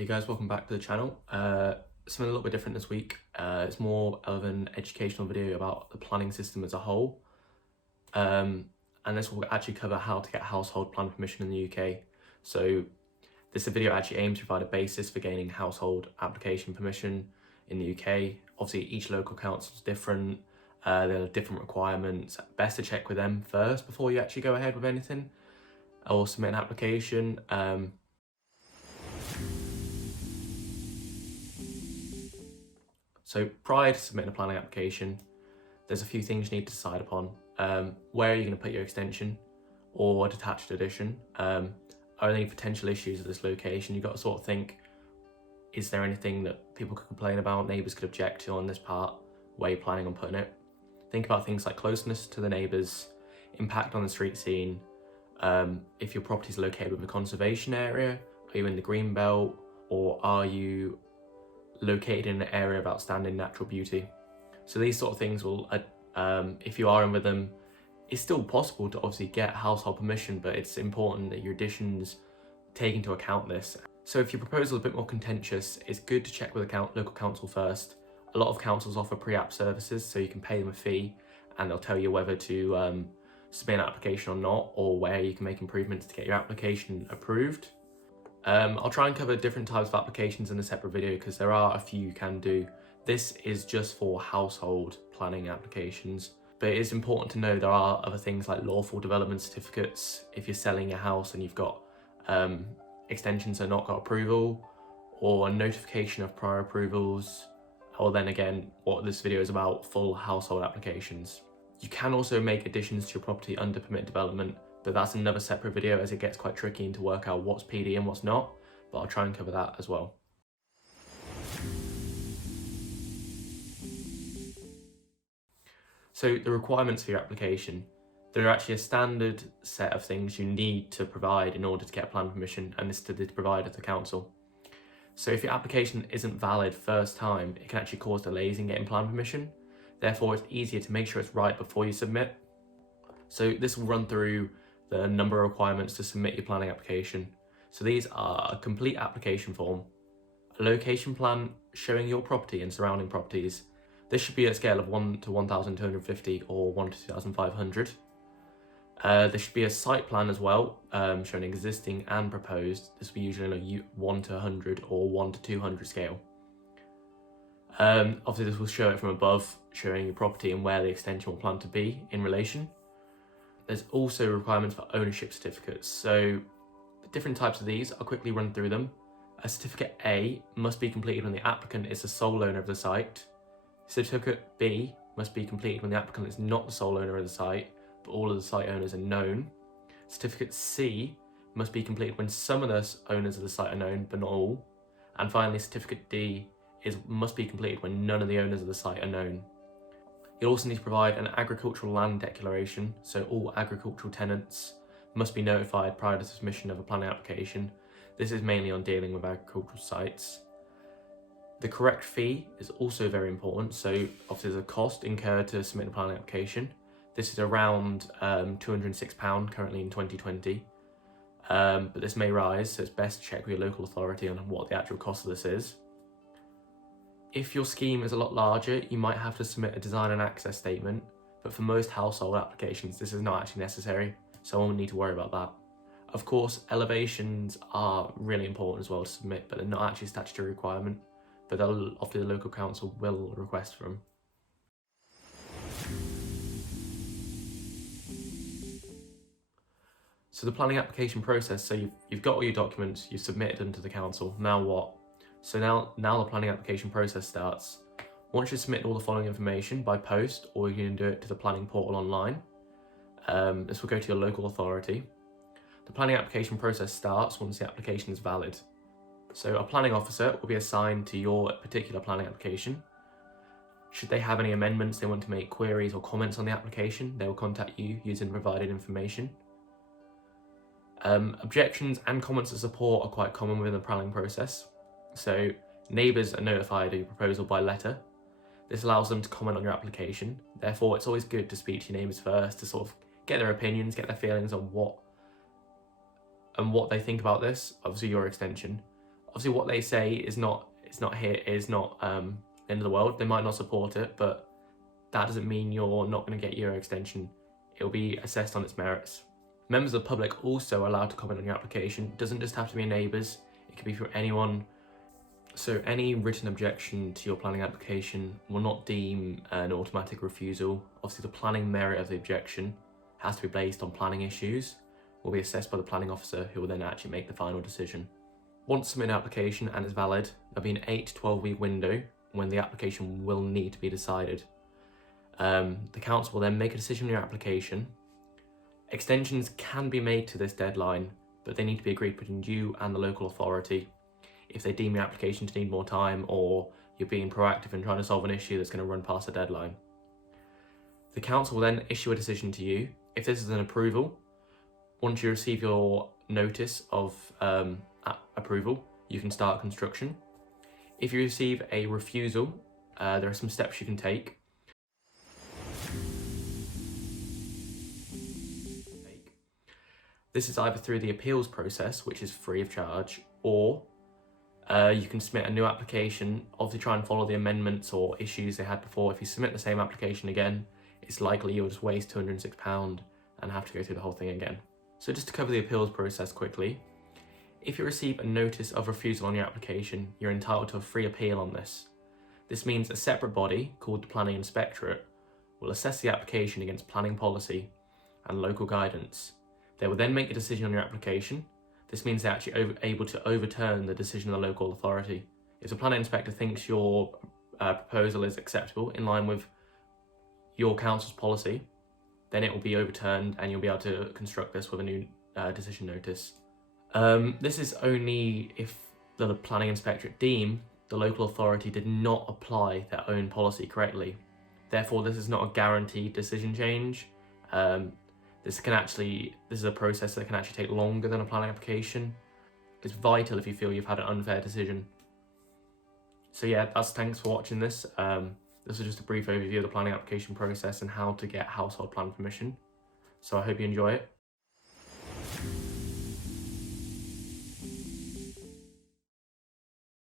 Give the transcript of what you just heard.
Hey guys, welcome back to the channel. Something a little bit different this week. It's more of an educational video about the planning system as a whole. And this will actually cover how to get household plan permission in the UK. So this video actually aims to provide a basis for gaining household application permission in the UK. Obviously each local council is different. There are different requirements. Best to check with them first before you actually go ahead with anything or submit an application. So prior to submitting a planning application, there's a few things you need to decide upon. Where are you going to put your extension or a detached addition? Are there any potential issues at this location? You've got to sort of think, is there anything that people could complain about, neighbours could object to on this part, where you're planning on putting it? Think about things like closeness to the neighbours, impact on the street scene, if your property is located within a conservation area, are you in the green belt, or are you located in an area of outstanding natural beauty? So these sort of things will, if you are in with them, it's still possible to obviously get household permission, but it's important that your additions take into account this. So if your proposal is a bit more contentious, it's good to check with the local council first. A lot of councils offer pre-app services, so you can pay them a fee and they'll tell you whether to submit an application or not, or where you can make improvements to get your application approved. I'll try and cover different types of applications in a separate video because there are a few you can do. This is just for household planning applications, but it is important to know there are other things like lawful development certificates if you're selling a house and you've got extensions that have not got approval, or a notification of prior approvals, or then again, what this video is about, full household applications. You can also make additions to your property under permitted development, but that's another separate video as it gets quite tricky to work out what's PD and what's not, but I'll try and cover that as well. So the requirements for your application, there are actually a standard set of things you need to provide in order to get plan permission, and this is provided to the council. So if your application isn't valid first time, it can actually cause delays in getting plan permission. Therefore, it's easier to make sure it's right before you submit. So this will run through the number of requirements to submit your planning application. So these are a complete application form, a location plan showing your property and surrounding properties. This should be at a scale of 1 to 1,250 or 1 to 2,500. There should be a site plan as well, showing existing and proposed. This will be usually on a 1 to 100 or 1 to 200 scale. Obviously this will show it from above, showing your property and where the extension will plan to be in relation. There's also requirements for ownership certificates. So the different types of these, I'll quickly run through them. A certificate A must be completed when the applicant is the sole owner of the site. Certificate B must be completed when the applicant is not the sole owner of the site, but all of the site owners are known. Certificate C must be completed when some of the owners of the site are known, but not all. And finally, certificate D must be completed when none of the owners of the site are known. You'll also need to provide an agricultural land declaration, so all agricultural tenants must be notified prior to submission of a planning application. This is mainly on dealing with agricultural sites. The correct fee is also very important, so obviously there's a cost incurred to submit a planning application. This is around £206 currently in 2020, but this may rise, so it's best to check with your local authority on what the actual cost of this is. If your scheme is a lot larger, you might have to submit a design and access statement, but for most household applications, this is not actually necessary, so I won't need to worry about that. Of course, elevations are really important as well to submit, but they're not actually a statutory requirement, but often the local council will request for them. So the planning application process, so you've got all your documents, you've submitted them to the council, now what? So now the planning application process starts. Once you've submitted all the following information by post, or you can do it to the planning portal online, this will go to your local authority. The planning application process starts once the application is valid. So a planning officer will be assigned to your particular planning application. Should they have any amendments they want to make, queries or comments on the application, they will contact you using the provided information. Objections and comments of support are quite common within the planning process. So neighbours are notified of your proposal by letter. This allows them to comment on your application. Therefore, it's always good to speak to your neighbours first to sort of get their opinions, get their feelings on what they think about this, obviously your extension. Obviously what they say is not the end of the world. They might not support it, but that doesn't mean you're not going to get your extension. It'll be assessed on its merits. Members of the public also are allowed to comment on your application. It doesn't just have to be neighbours, it could be from anyone. So any written objection to your planning application will not deem an automatic refusal. Obviously the planning merit of the objection has to be based on planning issues, will be assessed by the planning officer, who will then actually make the final decision. Once submitted an application and it's valid, there'll be an 8 to 12 week window when the application will need to be decided. The council will then make a decision on your application. Extensions can be made to this deadline, but they need to be agreed between you and the local authority. If they deem your application to need more time, or you're being proactive in trying to solve an issue that's going to run past the deadline. The council will then issue a decision to you. If this is an approval, once you receive your notice of approval, you can start construction. If you receive a refusal, there are some steps you can take. This is either through the appeals process, which is free of charge, or you can submit a new application. Obviously try and follow the amendments or issues they had before. If you submit the same application again, it's likely you'll just waste £206 and have to go through the whole thing again. So just to cover the appeals process quickly, if you receive a notice of refusal on your application, you're entitled to a free appeal on this. This means a separate body, called the planning inspectorate, will assess the application against planning policy and local guidance. They will then make a decision on your application. This means they're actually able to overturn the decision of the local authority. If the planning inspector thinks your proposal is acceptable, in line with your council's policy, then it will be overturned and you'll be able to construct this with a new decision notice. This is only if the planning inspectorate deem the local authority did not apply their own policy correctly. Therefore, this is not a guaranteed decision change. This is a process that can actually take longer than a planning application. It's vital if you feel you've had an unfair decision. So yeah, thanks for watching this. This is just a brief overview of the planning application process and how to get household plan permission. So I hope you enjoy it.